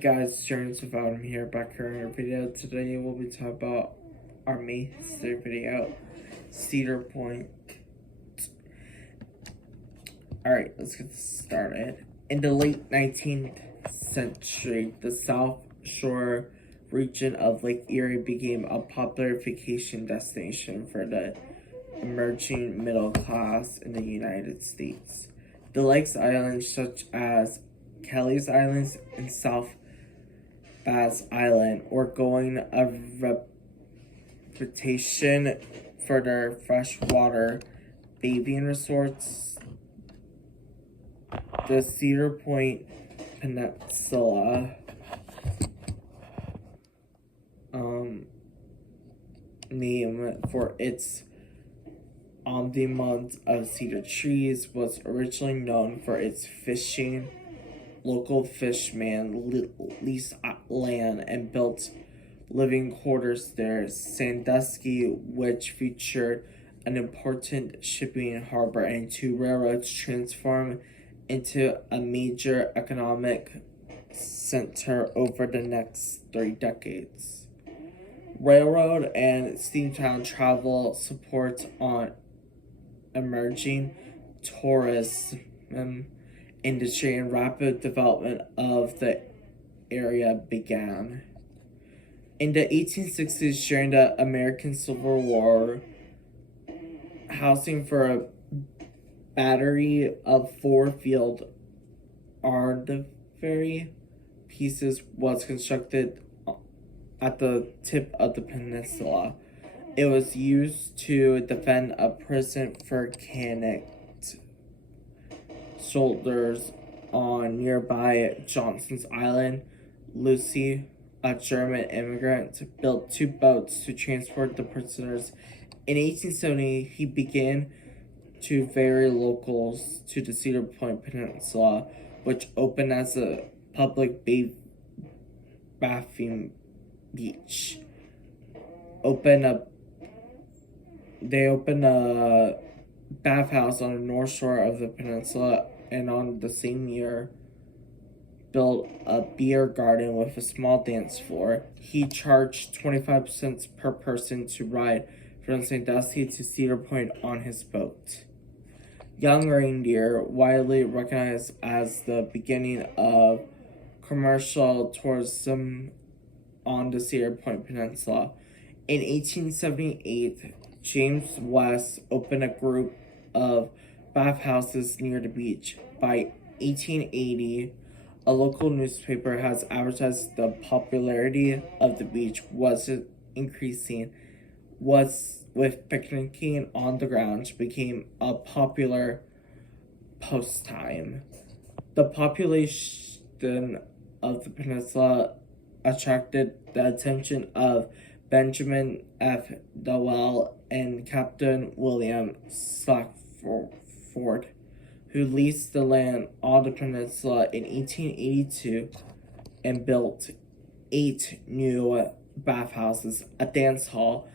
Hey guys, Jones of Adam here, back here in our video. Today we'll be talking about our May history video, Cedar Point. Alright, let's get started. In the late 19th century, the South Shore region of Lake Erie became a popular vacation destination for the emerging middle class in the United States. The lake's islands, such as Kelly's Islands and South Bass Island, were going a reputation for their freshwater bathing resorts. The Cedar Point Peninsula, name for its abundance of cedar trees, was originally known for its fishing. Local fishermen leased land and built living quarters there. Sandusky, which featured an important shipping harbor and two railroads, transformed into a major economic center over the next 3 decades. Railroad and steamtown travel supports on emerging tourism industry and rapid development of the area began. In the 1860s, during the American Civil War, housing for a battery of 4 field artillery pieces was constructed at the tip of the peninsula. It was used to defend a prison for canned soldiers on nearby Johnson's Island. Lucy, a German immigrant, built 2 boats to transport the prisoners. In 1870, he began to ferry locals to the Cedar Point Peninsula, which opened as a public bathing beach. They opened a bathhouse on the north shore of the peninsula, and on the same year built a beer garden with a small dance floor. He charged 25 cents per person to ride from Sandusky to Cedar Point on his boat. Young Reindeer, widely recognized as the beginning of commercial tourism on the Cedar Point Peninsula. In 1878, James West opened a group of bathhouses near the beach. By 1880, a local newspaper has advertised the popularity of the beach was increasing, with picnicking on the grounds became a popular pastime. The population of the peninsula attracted the attention of Benjamin F. Dowell and Captain William Slackford, who leased the land on the peninsula in 1882 and built 8 new bathhouses, a dance hall,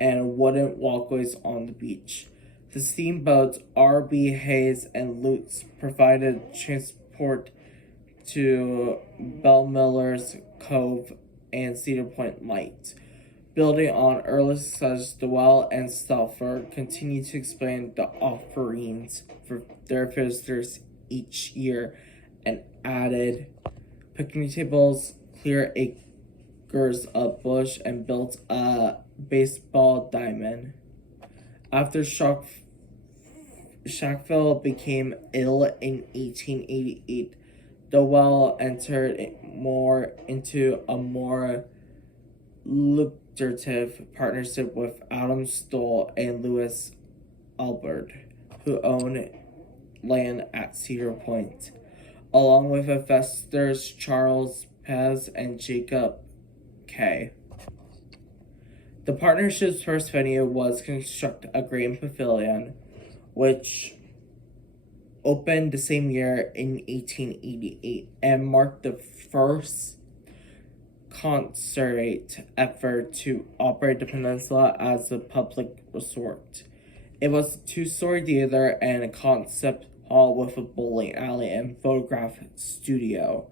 and wooden walkways on the beach. The steamboats R.B. Hayes and Lutz provided transport to Bellmiller's Cove and Cedar Point Light. Building on early success, Dowell and Stauffer continued to expand the offerings for their visitors each year and added picnic tables, clear acres of bush, and built a baseball diamond. After Shackville became ill in 1888, Dowell entered into a more lucrative partnership with Adam Stoll and Louis Albert, who owned land at Cedar Point, along with investors Charles Pez and Jacob K. The partnership's first venue was to construct a grain pavilion, which opened the same year in 1888 and marked the first concerted effort to operate the peninsula as a public resort. It was a 2-story theater and a concept hall with a bowling alley and photograph studio.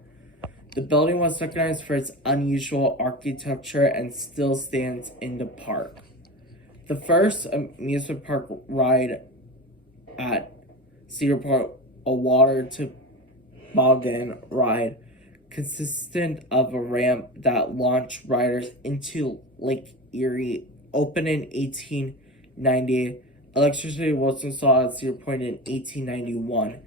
The building was recognized for its unusual architecture and still stands in the park. The first amusement park ride at Cedar Point, a water toboggan ride, consisted of a ramp that launched riders into Lake Erie, opened in 1890. Electricity was installed at Cedar Point in 1891.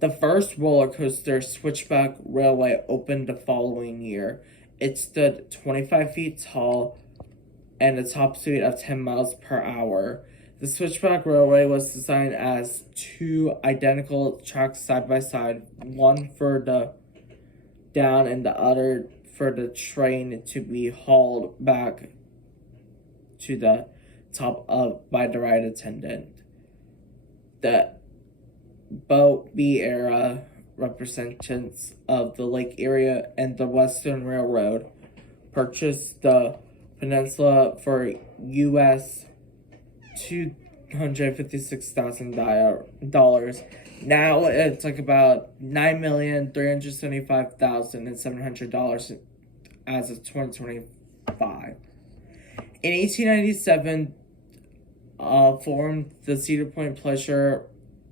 The first roller coaster, Switchback Railway, opened the following year. It stood 25 feet tall and a top speed of 10 miles per hour. The Switchback Railway was designed as two identical tracks side by side, one for the down and the other for the train to be hauled back to the top of by the ride attendant. The Boat B era representatives of the Lake area and the Western Railroad purchased the peninsula for U.S. $256,000. Now it's like about $9,375,700 as of 2025. In 1897, formed the Cedar Point Pleasure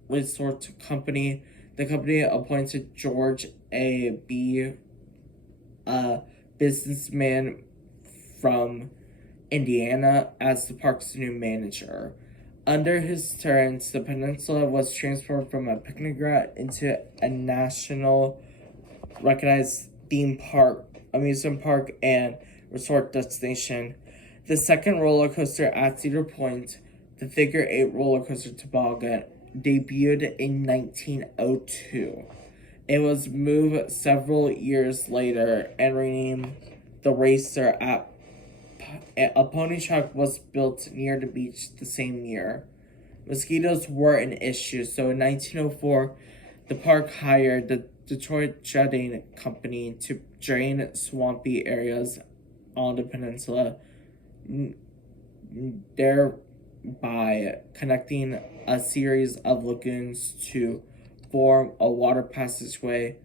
Resort Company. The company appointed George A. B., a businessman from Indiana, as the park's new manager. Under his terms, the peninsula was transformed from a picnic ground into a national recognized theme park, amusement park, and resort destination. The second roller coaster at Cedar Point, the Figure 8 roller coaster toboggan, debuted in 1902. It was moved several years later and renamed the Racer. A pony track was built near the beach the same year. Mosquitoes were an issue, so in 1904, the park hired the Detroit Jetting Company to drain swampy areas on the peninsula, thereby connecting a series of lagoons to form a water passageway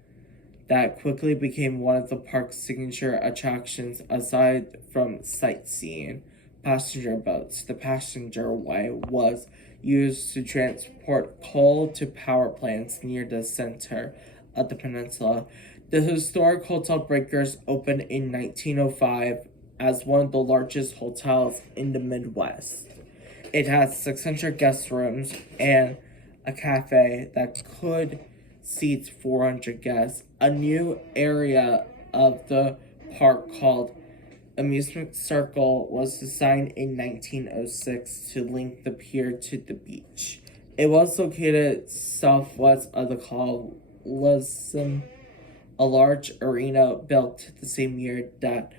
that quickly became one of the park's signature attractions. Aside from sightseeing passenger boats, the passageway was used to transport coal to power plants near the center of the peninsula. The historic Hotel Breakers opened in 1905 as one of the largest hotels in the Midwest. It has 600 guest rooms and a cafe that could seat 400 guests. A new area of the park called Amusement Circle was designed in 1906 to link the pier to the beach. It was located southwest of the Coliseum, a large arena built the same year that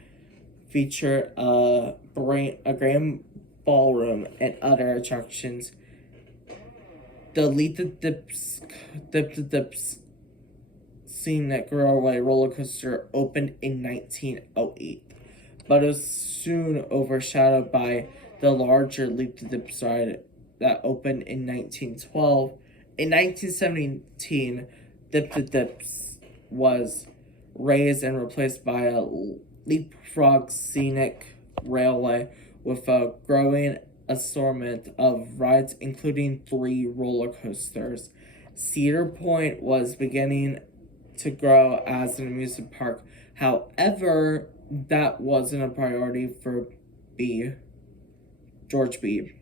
featured a grand ballroom and other attractions. The Leap the Dips Scenic Railway roller coaster opened in 1908, but it was soon overshadowed by the larger Leap the Dips ride that opened in 1912. In 1917, Dip the Dips was raised and replaced by a Leapfrog Scenic Railway with a growing assortment of rides, including 3 roller coasters. Cedar Point was beginning to grow as an amusement park. However, that wasn't a priority for George B.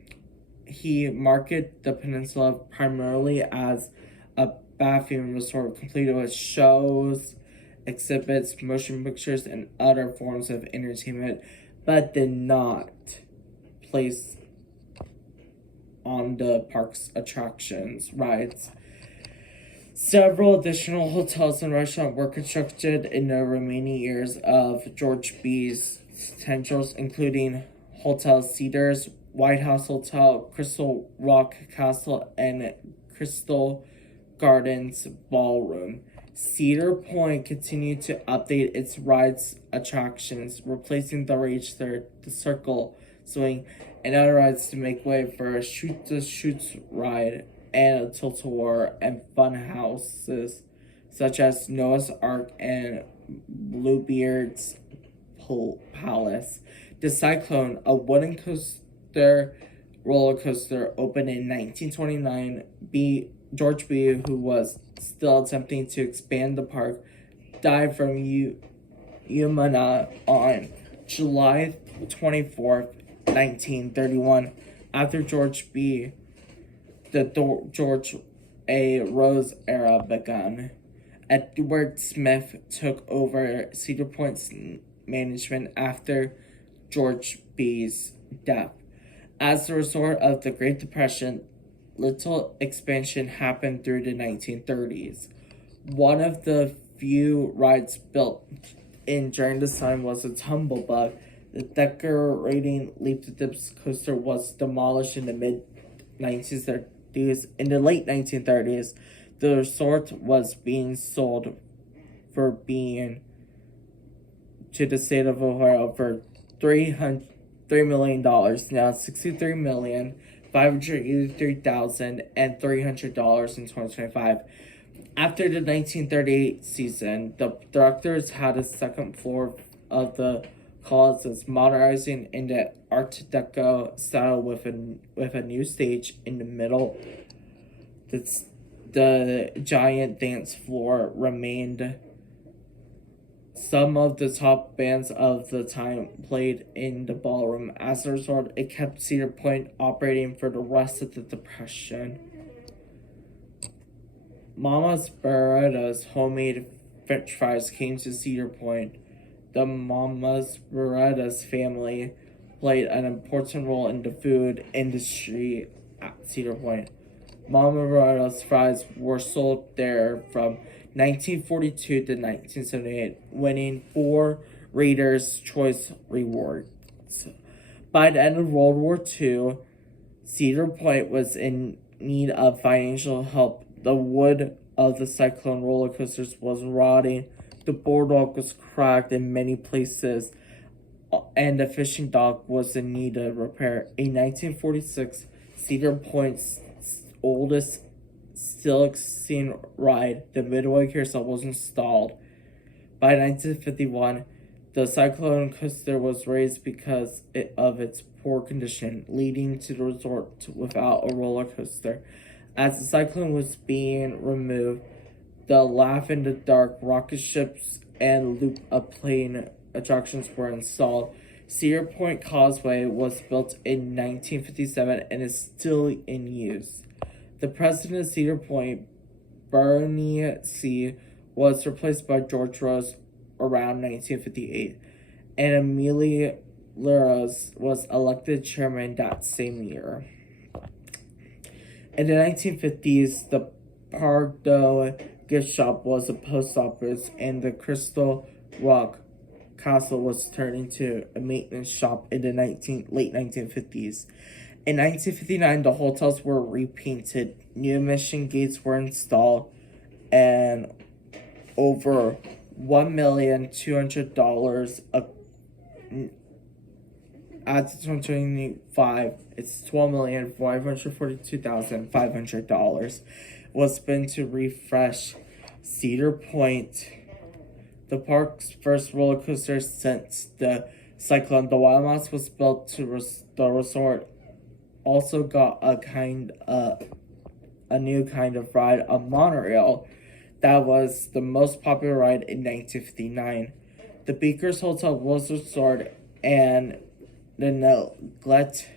He marketed the peninsula primarily as a bathroom resort completed with shows, exhibits, motion pictures, and other forms of entertainment, but did not place on the park's attractions rides. Several additional hotels and restaurants were constructed in the remaining years of George B.'s tenures, including Hotel Cedars, White House Hotel, Crystal Rock Castle, and Crystal Gardens Ballroom. Cedar Point continued to update its rides attractions, replacing the Racer, the Circle Swing, and other rides to make way for a Shoot the Chutes ride and a Tilt-A-Whirl and fun houses such as Noah's Ark and Bluebeard's Palace. The Cyclone, a wooden roller coaster, opened in 1929. George B., who was still attempting to expand the park, died from pneumonia on July 24th, 1931. After George B., the George A. Rose era began. Edward Smith took over Cedar Point's management after George B.'s death. As a result of the Great Depression, little expansion happened through the 1930s. One of the few rides built in during this time was a Tumblebug. The decorating Leap the Dips coaster was demolished in the mid-1930s. In the late 1930s, the resort was being sold to the state of Ohio for $3 million. Now $63,583,300 in 2025. After the 1938 season, the directors had a second floor of the causes modernizing in the Art Deco style with a new stage in the middle. The giant dance floor remained. Some of the top bands of the time played in the ballroom. As a result, it kept Cedar Point operating for the rest of the Depression. Mama's Burritos homemade French fries came to Cedar Point. The Mama's Burritos family played an important role in the food industry at Cedar Point. Mama Burritos fries were sold there from 1942 to 1978, winning 4 Reader's Choice Rewards. By the end of World War II, Cedar Point was in need of financial help. The wood of the Cyclone roller coasters was rotting, the boardwalk was cracked in many places, and the fishing dock was in need of repair. In 1946, Cedar Point's oldest still seen ride, the Midway Carousel, was installed. By 1951, the Cyclone coaster was raised because of its poor condition, leading to the resort without a roller coaster. As the Cyclone was being removed, the Laugh in the Dark rocket ships and loop-a-plane attractions were installed. Cedar Point Causeway was built in 1957 and is still in use. The president of Cedar Point, Bernie C., was replaced by George Rose around 1958, and Amelia Leros was elected chairman that same year. In the 1950s, the Pardo gift shop was a post office, and the Crystal Rock Castle was turned into a maintenance shop in the late 1950s. In 1959, the hotels were repainted, new admission gates were installed, and over $1,200,000 as of 2025, it's $12,542,500 was spent to refresh Cedar Point, the park's first roller coaster since the Cyclone. The Wild Mouse was built to the resort. Also got a new kind of ride, a monorail, that was the most popular ride in 1959. The Beakers Hotel was restored, and the Neglect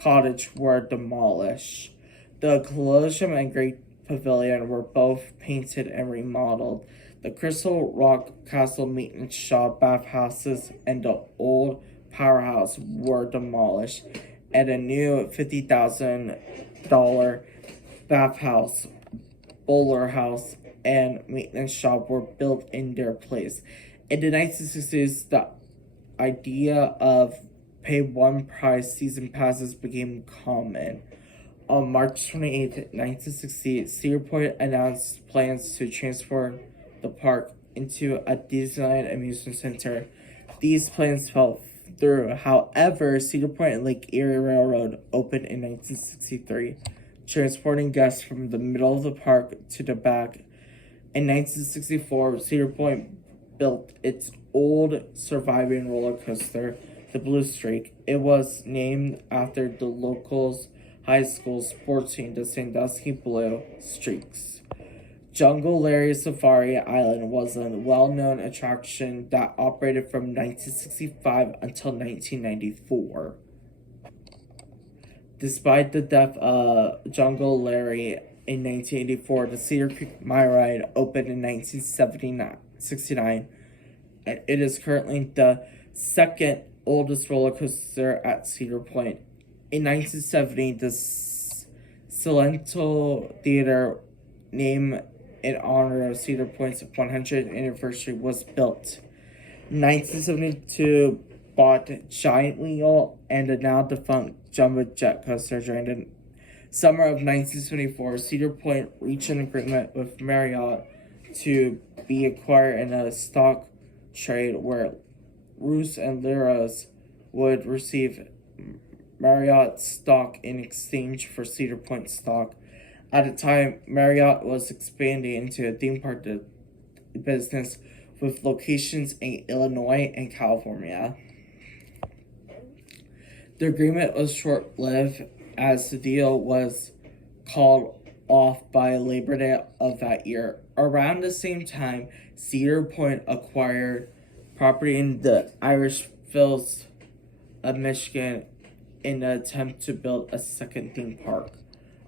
Cottage were demolished. The Colosseum and Great Pavilion were both painted and remodeled. The Crystal Rock Castle maintenance shop, bathhouses, and the old powerhouse were demolished, and a new $50,000 bathhouse, bowler house, and maintenance shop were built in their place. In the 1960s, the idea of pay one price season passes became common. On March 28, 1960, Cedar Point announced plans to transform the park into a Disneyland amusement center. These plans fell through. However, Cedar Point and Lake Erie Railroad opened in 1963, transporting guests from the middle of the park to the back. In 1964, Cedar Point built its old surviving roller coaster, the Blue Streak. It was named after the local's high school sports team, the Sandusky Blue Streaks. Jungle Larry Safari Island was a well-known attraction that operated from 1965 until 1994. Despite the death of Jungle Larry in 1984, the Cedar Creek My Ride opened in 1969, and it is currently the second oldest roller coaster at Cedar Point. In 1970, the Cilento Theater, named in honor of Cedar Point's 100th anniversary, was built. In 1972, bought Giant Wheel and the now defunct Jumbo Jet Coaster. During the summer of 1974, Cedar Point reached an agreement with Marriott to be acquired in a stock trade where Roos and Liros would receive Marriott stock in exchange for Cedar Point stock. At the time, Marriott was expanding into a theme park business with locations in Illinois and California. The agreement was short-lived as the deal was called off by Labor Day of that year. Around the same time, Cedar Point acquired property in the Irish Hills of Michigan in an attempt to build a second theme park.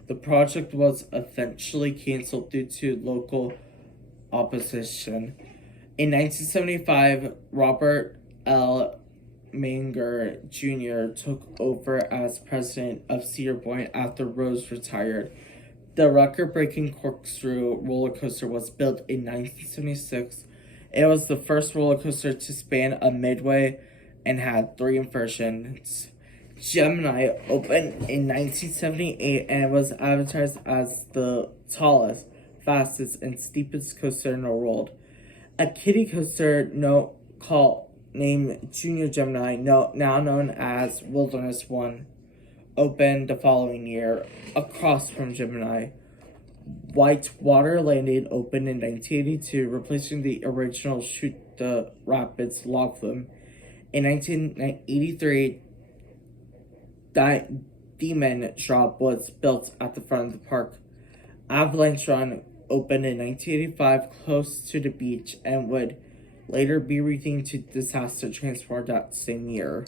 The project was eventually canceled due to local opposition. In 1975, Robert L. Manger Jr. took over as president of Cedar Point after Rose retired. The record-breaking corkscrew roller coaster was built in 1976. It was the first roller coaster to span a midway and had 3 inversions. Gemini opened in 1978 and it was advertised as the tallest, fastest, and steepest coaster in the world. A kiddie coaster named Junior Gemini, now known as Wilderness One, opened the following year across from Gemini. White Water Landing opened in 1982, replacing the original Shoot the Rapids log flume. In 1983, Demon Drop was built at the front of the park. Avalanche Run opened in 1985 close to the beach and would later be rethemed to Disaster Transport that same year.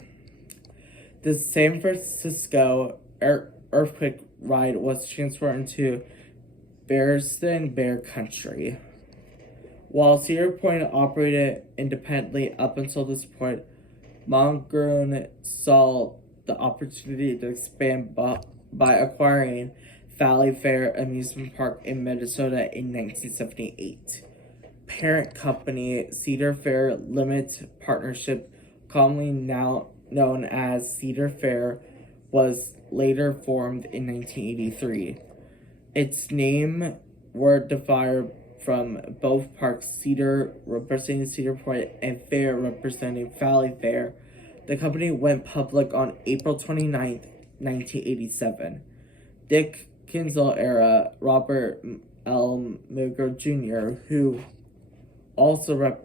The San Francisco Earthquake Ride was transferred into Barristan Bear Country. While Cedar Point operated independently up until this point, Mongroon saw the opportunity to expand by acquiring Valley Fair Amusement Park in Minnesota in 1978. Parent company Cedar Fair Limited Partnership, commonly now known as Cedar Fair, was later formed in 1983. Its name were derived from both parks, Cedar representing Cedar Point and Fair representing Valley Fair. The company went public on April 29, 1987. Dick Kinzel era Robert L. Muger Jr., who also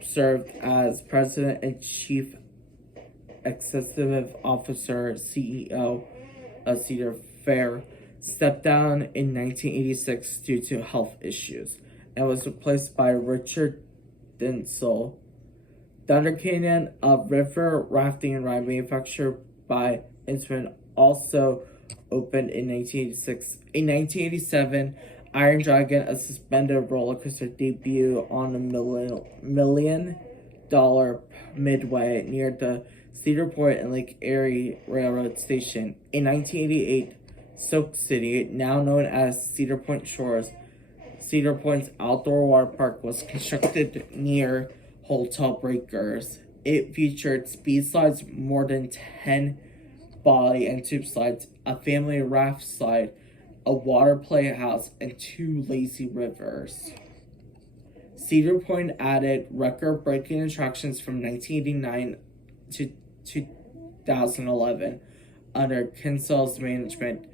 served as President and Chief Executive Officer, CEO of Cedar Fair, stepped down in 1986 due to health issues and was replaced by Richard Dinsel. Thunder Canyon, a river rafting ride manufactured by Intamin, also opened in 1986. In 1987, Iron Dragon, a suspended roller coaster, debuted on a $1 million midway near the Cedar Point and Lake Erie Railroad Station. In 1988, Soak City, now known as Cedar Point Shores, Cedar Point's outdoor water park, was constructed near Hotel Breakers. It featured speed slides, more than 10 body and tube slides, a family raft slide, a water playhouse, and 2 lazy rivers. Cedar Point added record-breaking attractions from 1989 to 2011 under Kinsel's management.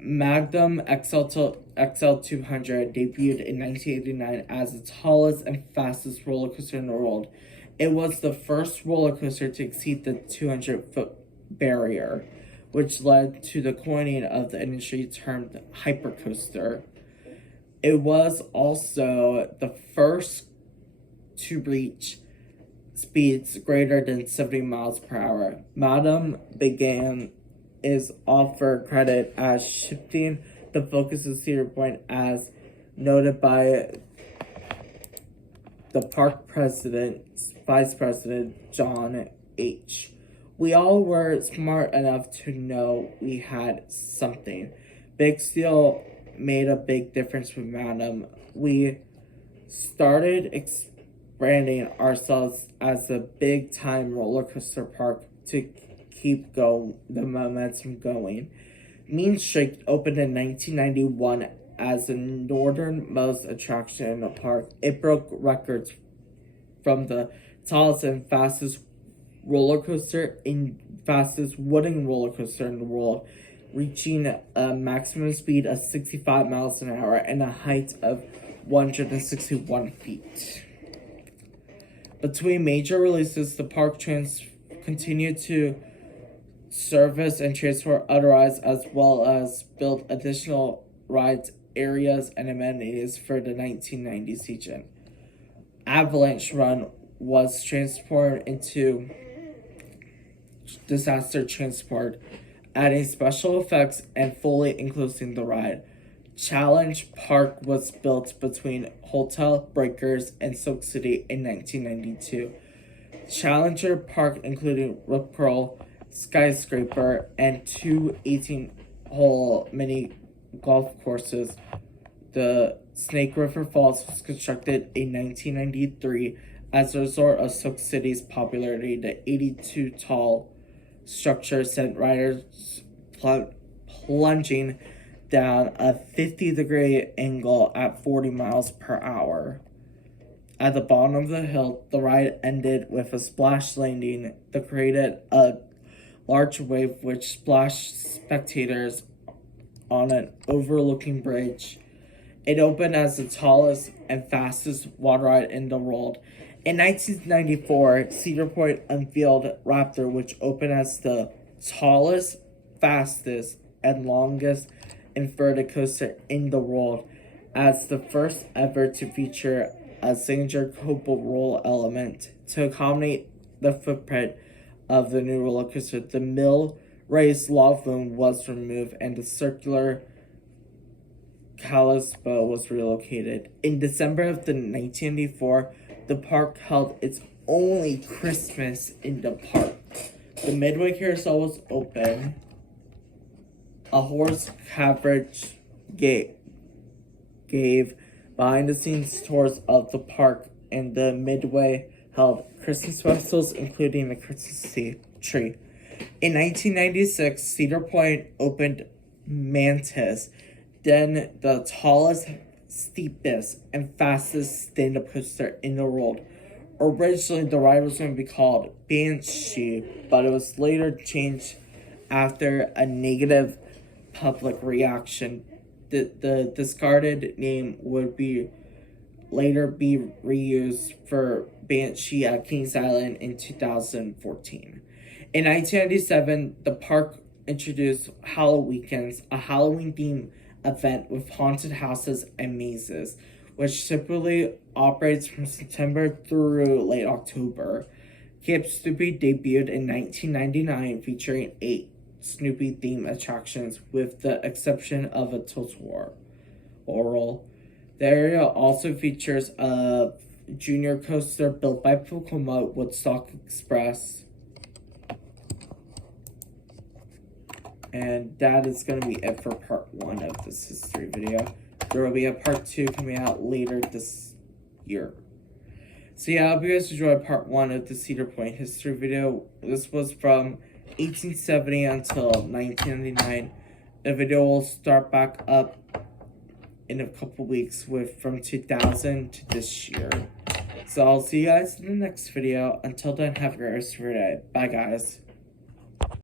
Magnum XL200 debuted in 1989 as the tallest and fastest roller coaster in the world. It was the first roller coaster to exceed the 200-foot barrier, which led to the coining of the industry termed hypercoaster. It was also the first to reach speeds greater than 70 miles per hour. Madam began is offered credit as shifting the focus of Cedar Point, as noted by the park vice president, John H. We all were smart enough to know we had something. Big Steel made a big difference with Madam. We started branding ourselves as a big-time roller coaster park to keep the momentum going. Mean Streak opened in 1991 as the northernmost attraction in the park. It broke records from the tallest and fastest wooden roller coaster in the world, reaching a maximum speed of 65 miles an hour and a height of 161 feet. Between major releases, the park continued to service and transport other rides, as well as build additional rides, areas, and amenities for the 1990 season. Avalanche Run was transformed into disaster transport, adding special effects and fully enclosing the ride. Challenge Park was built between Hotel Breakers and Silk City in 1992. Challenger Park included Rip Curl, Skyscraper, and two 18-hole mini golf courses. The Snake River Falls was constructed in 1993 as a result of Silk City's popularity. The 82-tall structure sent riders plunging down a 50-degree angle at 40 miles per hour. At the bottom of the hill, the ride ended with a splash landing that created a large wave which splashed spectators on an overlooking bridge. It opened as the tallest and fastest water ride in the world. In 1994, Cedar Point unveiled Raptor, which opened as the tallest, fastest, and longest inverted coaster in the world, as the first ever to feature a signature cobble roll element. To accommodate the footprint of the new roller coaster, the mill-raised log flume was removed and the circular calypso was relocated. In December of 1994, the park held its only Christmas in the park. The Midway Carousel was open. A horse carriage gave behind-the-scenes tours of the park, and the Midway held Christmas festivals, including the Christmas tree. In 1996, Cedar Point opened Mantis, then the tallest, steepest, and fastest stand-up coaster in the world. Originally, the ride was going to be called Banshee, but it was later changed after a negative public reaction. The discarded name would later be reused for Banshee at Kings Island in 2014. In 1997, the park introduced Halloweenkends, a Halloween-themed event with haunted houses and mazes, which typically operates from September through late October. Camp Snoopy debuted in 1999, featuring 8 Snoopy-themed attractions, with the exception of a Oral. The area also features a junior coaster built by Pokemon Woodstock Express. And that is going to be it for part 1 of this history video. There will be a part 2 coming out later this year. So yeah, I hope you guys enjoyed part 1 of the Cedar Point history video. This was from 1870 until 1999. The video will start back up in a couple weeks with from 2000 to this year. So I'll see you guys in the next video. Until then, have a great rest of your day. Bye guys.